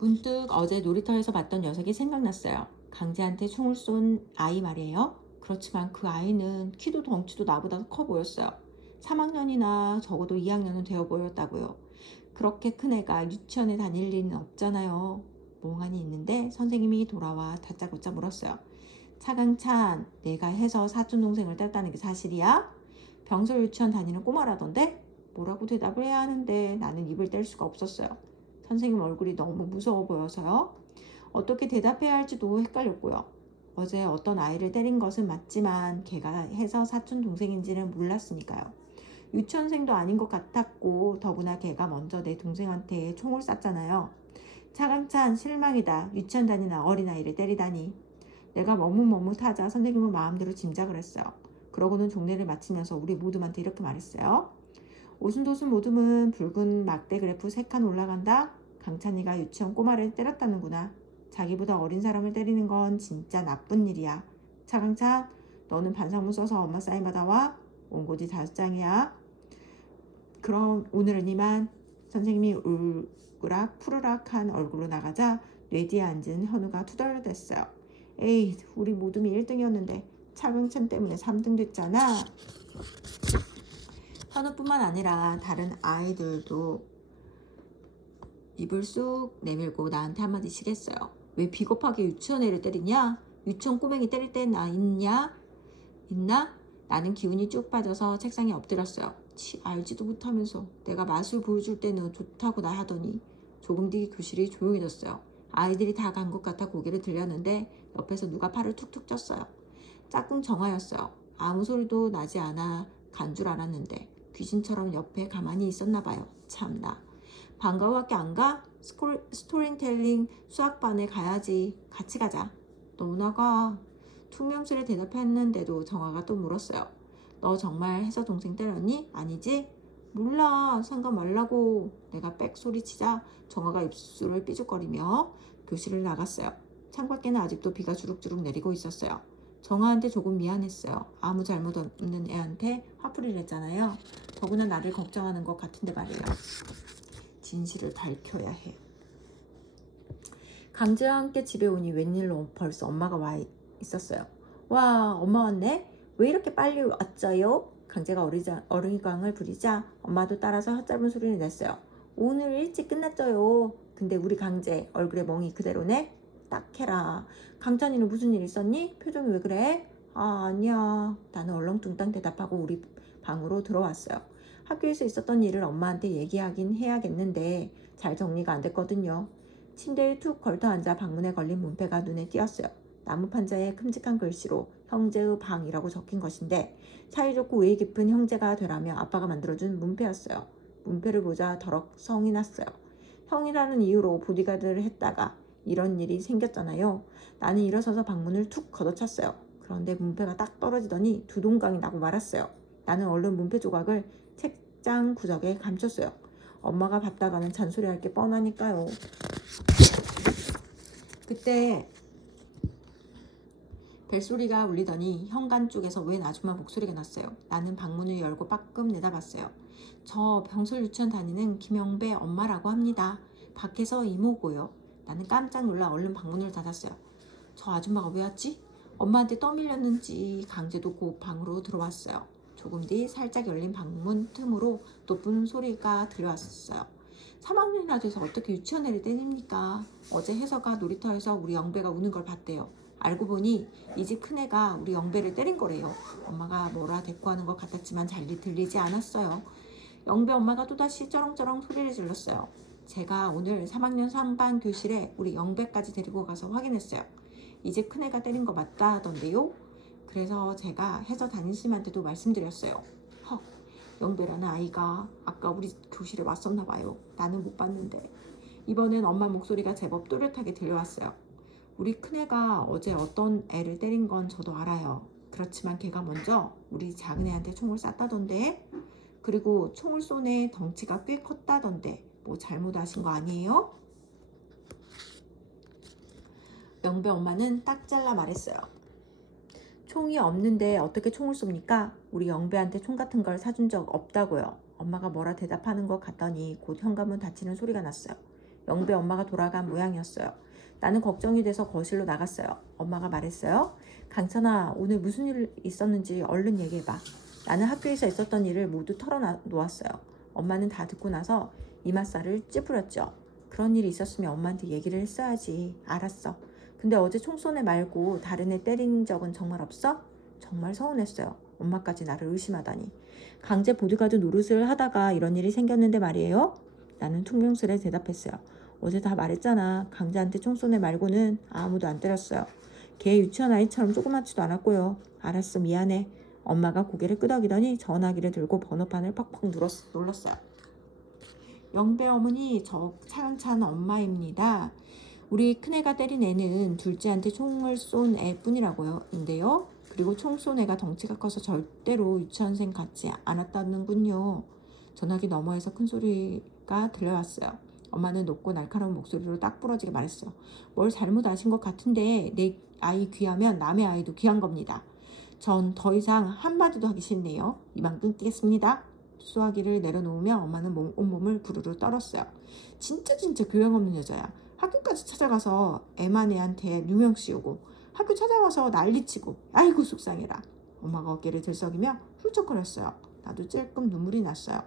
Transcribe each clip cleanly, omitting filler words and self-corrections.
문득 어제 놀이터에서 봤던 녀석이 생각났어요. 강제한테 총을 쏜 아이 말이에요. 그렇지만 그 아이는 키도 덩치도 나보다 커 보였어요. 3학년이나 적어도 2학년은 되어 보였다고요. 그렇게 큰 애가 유치원에 다닐 리는 없잖아요. 멍하니 있는데 선생님이 돌아와 다짜고짜 물었어요. 차강찬, 내가 해서 사촌 동생을 뗐다는 게 사실이야? 병설 유치원 다니는 꼬마라던데? 뭐라고 대답을 해야 하는데 나는 입을 뗄 수가 없었어요. 선생님 얼굴이 너무 무서워 보여서요. 어떻게 대답해야 할지도 헷갈렸고요. 어제 어떤 아이를 때린 것은 맞지만 걔가 해서 사촌 동생인지는 몰랐으니까요. 유치원생도 아닌 것 같았고 더구나 걔가 먼저 내 동생한테 총을 쐈잖아요. 차강찬 실망이다. 유치원 다니는 어린아이를 때리다니. 내가 머뭇머뭇하자 선생님은 마음대로 짐작을 했어요. 그러고는 종례를 마치면서 우리 모둠한테 이렇게 말했어요. 오순도순 모둠은 붉은 막대 그래프 3칸 올라간다. 강찬이가 유치원 꼬마를 때렸다는구나. 자기보다 어린 사람을 때리는 건 진짜 나쁜 일이야. 차강찬, 너는 반상문 써서 엄마 사인 받아와. 원고지 5장이야. 그럼 오늘은 이만. 선생님이 울그락 푸르락한 얼굴로 나가자 뇌 뒤에 앉은 현우가 투덜댔어요. 에이, 우리 모둠이 1등이었는데 차강찬 때문에 3등 됐잖아. 현우뿐만 아니라 다른 아이들도 입을 쑥 내밀고 나한테 한마디씩 했어요. 왜 비겁하게 유치원 애를 때리냐? 유치원 꼬맹이 때릴 때 나 있냐? 있나? 나는 기운이 쭉 빠져서 책상에 엎드렸어요. 알지도 못하면서 내가 맛을 보여줄 때는 좋다고 나 하더니. 조금 뒤 교실이 조용해졌어요. 아이들이 다 간 것 같아 고개를 들렸는데 옆에서 누가 팔을 툭툭 쪘어요. 짝꿍 정화였어요. 아무 소리도 나지 않아 간 줄 알았는데 귀신처럼 옆에 가만히 있었나 봐요. 참나. 방과후학교 안 가? 스토리텔링 수학반에 가야지. 같이 가자. 너나 가. 퉁명스레 대답했는데도 정화가 또 물었어요. 너 정말 해서 동생 때렸니? 아니지? 몰라. 상관 말라고. 내가 빽 소리치자 정화가 입술을 삐죽거리며 교실을 나갔어요. 창밖에는 아직도 비가 주룩주룩 내리고 있었어요. 정화한테 조금 미안했어요. 아무 잘못 없는 애한테 화풀이를 했잖아요. 더구나 나를 걱정하는 것 같은데 말이에요. 진실을 밝혀야 해. 강재와 함께 집에 오니 웬일로 벌써 엄마가 와 있었어요. 와, 엄마 왔네? 왜 이렇게 빨리 왔어요? 강재가 어린이광을 부리자 엄마도 따라서 헛짧은 소리를 냈어요. 오늘 일찍 끝났죠요. 근데 우리 강재 얼굴에 멍이 그대로네? 딱 해라. 강찬이는 무슨 일 있었니? 표정이 왜 그래? 아니야. 나는 얼렁뚱땅 대답하고 우리 방으로 들어왔어요. 학교에서 있었던 일을 엄마한테 얘기하긴 해야겠는데 잘 정리가 안 됐거든요. 침대에 툭 걸터 앉아 방문에 걸린 문패가 눈에 띄었어요. 나무 판자에 큼직한 글씨로 형제의 방이라고 적힌 것인데 사이좋고 우애 깊은 형제가 되라며 아빠가 만들어준 문패였어요. 문패를 보자 더럭 성이 났어요. 형이라는 이유로 보디가드를 했다가 이런 일이 생겼잖아요. 나는 일어서서 방문을 툭 걷어찼어요. 그런데 문패가 딱 떨어지더니 두 동강이 나고 말았어요. 나는 얼른 문패 조각을 책장 구석에 감췄어요. 엄마가 봤다가는 잔소리할 게 뻔하니까요. 그때 벨소리가 울리더니 현관 쪽에서 웬 아줌마 목소리가 났어요. 나는 방문을 열고 빠끔 내다봤어요. 저 병설 유치원 다니는 김영배 엄마라고 합니다. 밖에서 이모고요. 나는 깜짝 놀라 얼른 방문을 닫았어요. 저 아줌마가 왜 왔지? 엄마한테 떠밀렸는지 강제도 곧 방으로 들어왔어요. 조금 뒤 살짝 열린 방문 틈으로 높은 소리가 들려왔어요. 3학년이나 돼서 어떻게 유치원 애를 때립니까? 어제 혜서가 놀이터에서 우리 영배가 우는 걸 봤대요. 알고 보니 이 집 큰애가 우리 영배를 때린 거래요. 엄마가 뭐라 대꾸하는 것 같았지만 잘 들리지 않았어요. 영배 엄마가 또다시 쩌렁쩌렁 소리를 질렀어요. 제가 오늘 3학년 3반 교실에 우리 영배까지 데리고 가서 확인했어요. 이 집 큰애가 때린 거 맞다던데요? 그래서 제가 해서 담임쌤한테도 말씀드렸어요. 헉, 영배라는 아이가 아까 우리 교실에 왔었나 봐요. 나는 못 봤는데. 이번엔 엄마 목소리가 제법 또렷하게 들려왔어요. 우리 큰애가 어제 어떤 애를 때린 건 저도 알아요. 그렇지만 걔가 먼저 우리 작은애한테 총을 쐈다던데. 그리고 총을 쏜 애 덩치가 꽤 컸다던데. 뭐 잘못하신 거 아니에요? 영배 엄마는 딱 잘라 말했어요. 총이 없는데 어떻게 총을 쏩니까? 우리 영배한테 총 같은 걸 사준 적 없다고요. 엄마가 뭐라 대답하는 것 같더니 곧 현관문 닫히는 소리가 났어요. 영배 엄마가 돌아간 모양이었어요. 나는 걱정이 돼서 거실로 나갔어요. 엄마가 말했어요. 강찬아, 오늘 무슨 일 있었는지 얼른 얘기해봐. 나는 학교에서 있었던 일을 모두 털어놓았어요. 엄마는 다 듣고 나서 이맛살을 찌푸렸죠. 그런 일이 있었으면 엄마한테 얘기를 했어야지. 알았어. 근데 어제 총 쏜 애 말고 다른 애 때린 적은 정말 없어? 정말 서운했어요. 엄마까지 나를 의심하다니. 강제 보디가드 노릇을 하다가 이런 일이 생겼는데 말이에요. 나는 퉁명스레 대답했어요. 어제 다 말했잖아. 강자한테 총 쏜 애 말고는 아무도 안 때렸어요. 걔 유치원 아이처럼 조그맣지도 않았고요. 알았어, 미안해. 엄마가 고개를 끄덕이더니 전화기를 들고 번호판을 팍팍 눌렀어요. 영배 어머니, 저 차강찬 엄마입니다. 우리 큰애가 때린 애는 둘째한테 총을 쏜 애뿐이라고요. 인데요. 그리고 총 쏜 애가 덩치가 커서 절대로 유치원생 같지 않았다는군요. 전화기 너머에서 큰 소리가 들려왔어요. 엄마는 높고 날카로운 목소리로 딱 부러지게 말했어요. 뭘 잘못 아신 것 같은데 내 아이 귀하면 남의 아이도 귀한 겁니다. 전 더 이상 한마디도 하기 싫네요. 이만 끊겠습니다. 수화기를 내려놓으며 엄마는 온몸을 부르르 떨었어요. 진짜 교양 없는 여자야. 학교까지 찾아가서 애만 애한테 누명 씌우고 학교 찾아와서 난리치고 아이고 속상해라. 엄마가 어깨를 들썩이며 훌쩍거렸어요. 나도 찔끔 눈물이 났어요.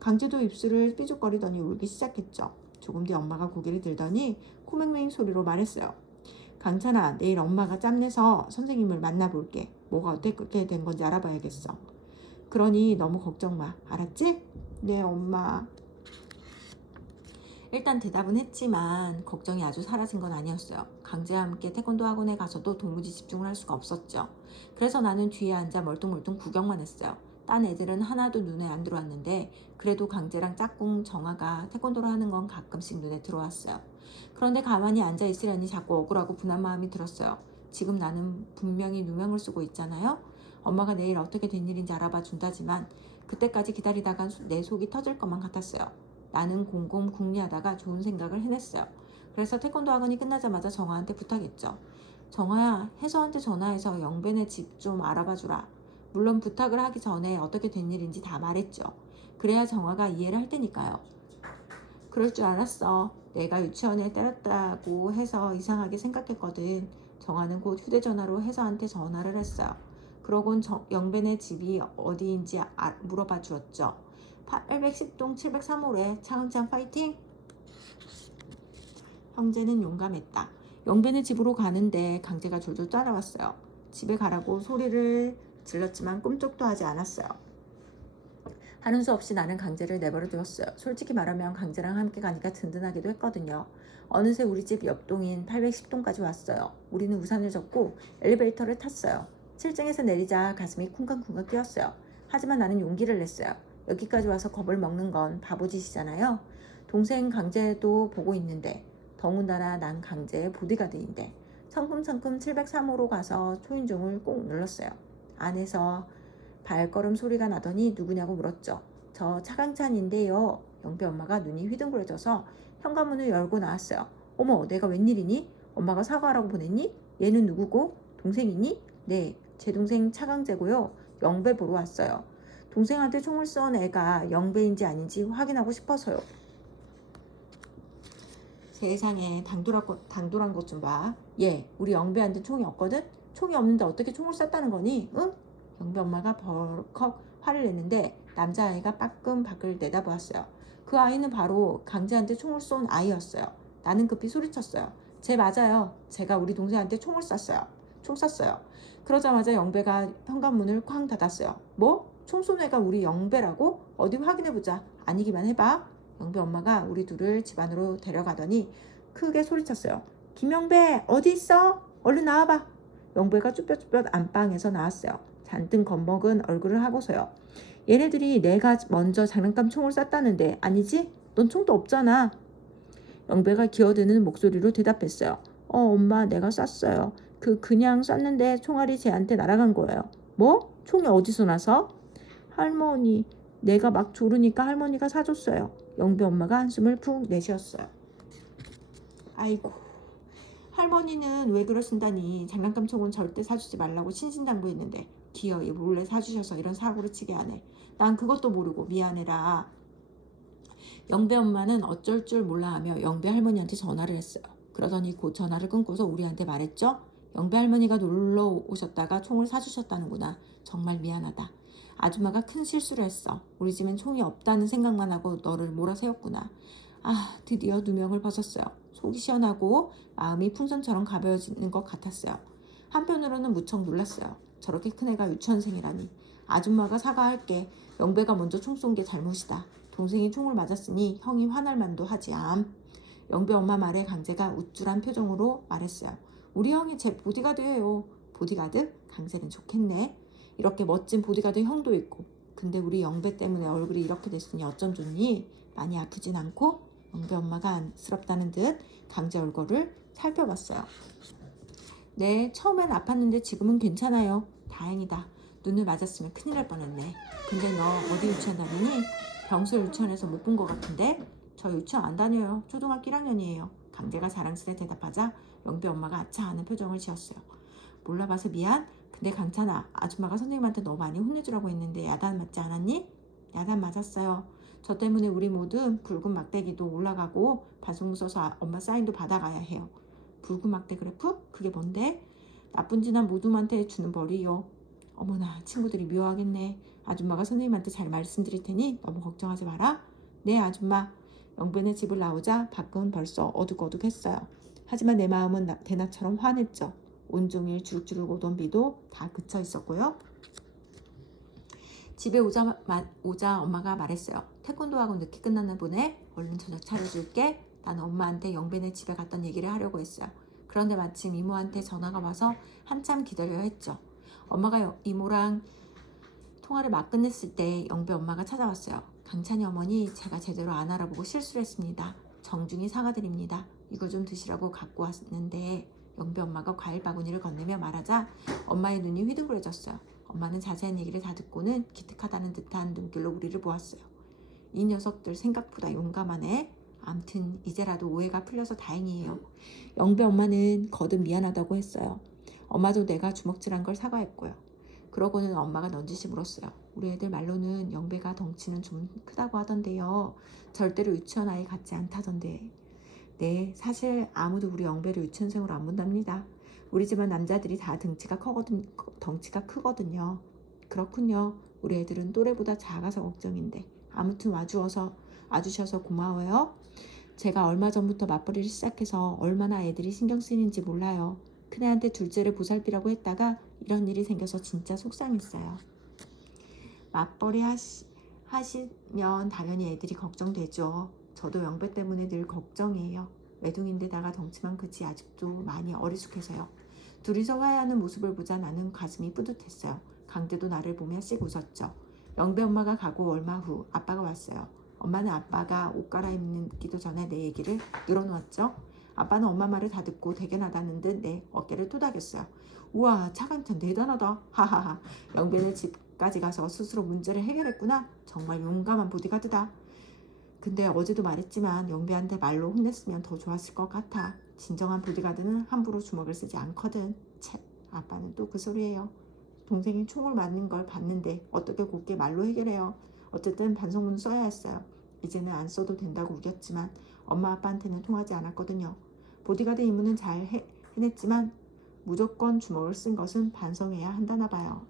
강제도 입술을 삐죽거리더니 울기 시작했죠. 조금 뒤 엄마가 고개를 들더니 코맹맹 소리로 말했어요. 강찬아, 내일 엄마가 짬내서 선생님을 만나볼게. 뭐가 어떻게 된 건지 알아봐야겠어. 그러니 너무 걱정 마. 알았지? 네, 엄마. 일단 대답은 했지만 걱정이 아주 사라진 건 아니었어요. 강제와 함께 태권도 학원에 가서도 도무지 집중을 할 수가 없었죠. 그래서 나는 뒤에 앉아 멀뚱멀뚱 구경만 했어요. 딴 애들은 하나도 눈에 안 들어왔는데 그래도 강제랑 짝꿍 정아가 태권도를 하는 건 가끔씩 눈에 들어왔어요. 그런데 가만히 앉아 있으려니 자꾸 억울하고 분한 마음이 들었어요. 지금 나는 분명히 누명을 쓰고 있잖아요. 엄마가 내일 어떻게 된 일인지 알아봐 준다지만 그때까지 기다리다간 내 속이 터질 것만 같았어요. 나는 곰곰 궁리하다가 좋은 생각을 해냈어요. 그래서 태권도 학원이 끝나자마자 정아한테 부탁했죠. 정아야, 혜서한테 전화해서 영배네 집 좀 알아봐 주라. 물론 부탁을 하기 전에 어떻게 된 일인지 다 말했죠. 그래야 정아가 이해를 할 테니까요. 그럴 줄 알았어. 내가 유치원에 때렸다고 해서 이상하게 생각했거든. 정아는 곧 휴대전화로 혜서한테 전화를 했어요. 그러곤 영배네 집이 어디인지 물어봐 주었죠. 810동 703호래. 차강찬 파이팅! 형제는 용감했다. 영배네 집으로 가는데 강제가 줄줄 따라왔어요. 집에 가라고 소리를 질렀지만 꿈쩍도 하지 않았어요. 하는 수 없이 나는 강제를 내버려 두었어요. 솔직히 말하면 강제랑 함께 가니까 든든하기도 했거든요. 어느새 우리 집 옆동인 810동까지 왔어요. 우리는 우산을 젓고 엘리베이터를 탔어요. 7층에서 내리자 가슴이 쿵쾅쿵쾅 뛰었어요. 하지만 나는 용기를 냈어요. 여기까지 와서 겁을 먹는 건 바보짓이잖아요. 동생 강제도 보고 있는데 더군다나 난 강제의 보디가드인데 성큼성큼 703호로 가서 초인종을 꼭 눌렀어요. 안에서 발걸음 소리가 나더니 누구냐고 물었죠. 저 차강찬인데요. 영배 엄마가 눈이 휘둥그레져서 현관문을 열고 나왔어요. 어머, 내가 웬일이니? 엄마가 사과하라고 보냈니? 얘는 누구고? 동생이니? 네, 제 동생 차강재고요. 영배 보러 왔어요. 동생한테 총을 쏜 애가 영배인지 아닌지 확인하고 싶어서요. 세상에 당돌한 것 좀 봐. 얘, 우리 영배한테 총이 없거든? 총이 없는데 어떻게 총을 쐈다는 거니? 응? 영배 엄마가 벌컥 화를 냈는데 남자아이가 빠끔 밖을 내다보았어요. 그 아이는 바로 강제한테 총을 쏜 아이였어요. 나는 급히 소리쳤어요. 쟤 맞아요. 제가 우리 동생한테 총을 쐈어요. 총 쐈어요. 그러자마자 영배가 현관문을 쾅 닫았어요. 뭐? 총 쏜 애가 우리 영배라고? 어디 확인해보자. 아니기만 해봐. 영배 엄마가 우리 둘을 집 안으로 데려가더니 크게 소리쳤어요. 김영배 어디 있어? 얼른 나와봐. 영배가 쭈뼛쭈뼛 안방에서 나왔어요. 잔뜩 겁먹은 얼굴을 하고서요. 얘네들이 내가 먼저 장난감 총을 쐈다는데 아니지? 넌 총도 없잖아. 영배가 기어드는 목소리로 대답했어요. 엄마 내가 쐈어요. 그냥 쐈는데 총알이 쟤한테 날아간 거예요. 뭐? 총이 어디서 나서? 할머니. 내가 막 조르니까 할머니가 사줬어요. 영배 엄마가 한숨을 푹 내쉬었어요. 아이고. 할머니는 왜 그러신다니. 장난감 총은 절대 사주지 말라고 신신당부했는데 기어이 몰래 사주셔서 이런 사고를 치게 하네. 난 그것도 모르고 미안해라. 영배 엄마는 어쩔 줄 몰라 하며 영배 할머니한테 전화를 했어요. 그러더니 곧 전화를 끊고서 우리한테 말했죠. 영배 할머니가 놀러 오셨다가 총을 사주셨다는구나. 정말 미안하다. 아줌마가 큰 실수를 했어. 우리 집엔 총이 없다는 생각만 하고 너를 몰아세웠구나. 아, 드디어 누명을 벗었어요. 속이 시원하고 마음이 풍선처럼 가벼워지는 것 같았어요. 한편으로는 무척 놀랐어요. 저렇게 큰 애가 유치원생이라니. 아줌마가 사과할게. 영배가 먼저 총 쏜 게 잘못이다. 동생이 총을 맞았으니 형이 화날 만도 하지 암. 영배 엄마 말에 강재가 우쭐한 표정으로 말했어요. 우리 형이 제 보디가드예요. 보디가드? 강재는 좋겠네. 이렇게 멋진 보디가드 형도 있고. 근데 우리 영배 때문에 얼굴이 이렇게 됐으니 어쩜 좋니? 많이 아프진 않고? 영배 엄마가 안쓰럽다는 듯 강재 얼굴을 살펴봤어요. 네, 처음엔 아팠는데 지금은 괜찮아요. 다행이다. 눈을 맞았으면 큰일 날 뻔했네. 근데 너 어디 유치원 다니니? 병설 유치원에서 못 본 것 같은데? 저 유치원 안 다녀요. 초등학교 1학년이에요. 강재가 자랑스레 대답하자 영배 엄마가 아차 하는 표정을 지었어요. 몰라봐서 미안. 근데 강찬아, 아줌마가 선생님한테 너 많이 혼내주라고 했는데 야단 맞지 않았니? 야단 맞았어요. 저 때문에 우리 모두 붉은 막대기도 올라가고 반성문 써서 엄마 사인도 받아가야 해요. 붉은 막대 그래프? 그게 뭔데? 나쁜 짓한 모두한테 주는 벌이요. 어머나, 친구들이 미워하겠네. 아줌마가 선생님한테 잘 말씀드릴 테니 너무 걱정하지 마라. 네, 아줌마. 영배네 집을 나오자 밖은 벌써 어둑어둑했어요. 하지만 내 마음은 대낮처럼 환했죠. 온종일 주룩주룩 오던 비도 다 그쳐 있었고요. 집에 오자 엄마가 말했어요. 태권도 학원 늦게 끝났나 보네. 얼른 저녁 차려줄게. 나는 엄마한테 영배네 집에 갔던 얘기를 하려고 했어요. 그런데 마침 이모한테 전화가 와서 한참 기다려야 했죠. 엄마가 이모랑 통화를 막 끝냈을 때 영배 엄마가 찾아왔어요. 강찬이 어머니, 제가 제대로 안 알아보고 실수를 했습니다. 정중히 사과드립니다. 이거 좀 드시라고 갖고 왔는데 영배 엄마가 과일 바구니를 건네며 말하자 엄마의 눈이 휘둥그레졌어요. 엄마는 자세한 얘기를 다 듣고는 기특하다는 듯한 눈길로 우리를 보았어요. 이 녀석들 생각보다 용감하네. 암튼 이제라도 오해가 풀려서 다행이에요. 영배 엄마는 거듭 미안하다고 했어요. 엄마도 내가 주먹질한 걸 사과했고요. 그러고는 엄마가 넌지시 물었어요. 우리 애들 말로는 영배가 덩치는 좀 크다고 하던데요. 절대로 유치원 아이 같지 않다던데. 네, 사실 아무도 우리 영배를 유치원생으로 안 본답니다. 우리 집안 남자들이 다 덩치가 크거든요. 그렇군요. 우리 애들은 또래보다 작아서 걱정인데. 아무튼 와주셔서 고마워요. 제가 얼마 전부터 맞벌이를 시작해서 얼마나 애들이 신경 쓰이는지 몰라요. 큰애한테 둘째를 보살피라고 했다가 이런 일이 생겨서 진짜 속상했어요. 맞벌이 하시면 당연히 애들이 걱정되죠. 저도 영배 때문에 늘 걱정이에요. 외동인데다가 덩치만 크지 아직도 많이 어리숙해서요. 둘이서 화해하는 모습을 보자 나는 가슴이 뿌듯했어요. 강재도 나를 보며 씩 웃었죠. 영배 엄마가 가고 얼마 후 아빠가 왔어요. 엄마는 아빠가 옷 갈아입기도 전에 내 얘기를 늘어놓았죠. 아빠는 엄마 말을 다 듣고 대견하다는 듯 내 어깨를 토닥였어요. 우와, 차강찬 대단하다. 하하하. 영배네 집까지 가서 스스로 문제를 해결했구나. 정말 용감한 보디가드다. 근데 어제도 말했지만 영배한테 말로 혼냈으면 더 좋았을 것 같아. 진정한 보디가드는 함부로 주먹을 쓰지 않거든. 쳇, 아빠는 또 그 소리예요. 동생이 총을 맞는 걸 봤는데 어떻게 곱게 말로 해결해요. 어쨌든 반성문을 써야 했어요. 이제는 안 써도 된다고 우겼지만 엄마 아빠한테는 통하지 않았거든요. 보디가드 임무는 잘 해냈지만 무조건 주먹을 쓴 것은 반성해야 한다나 봐요.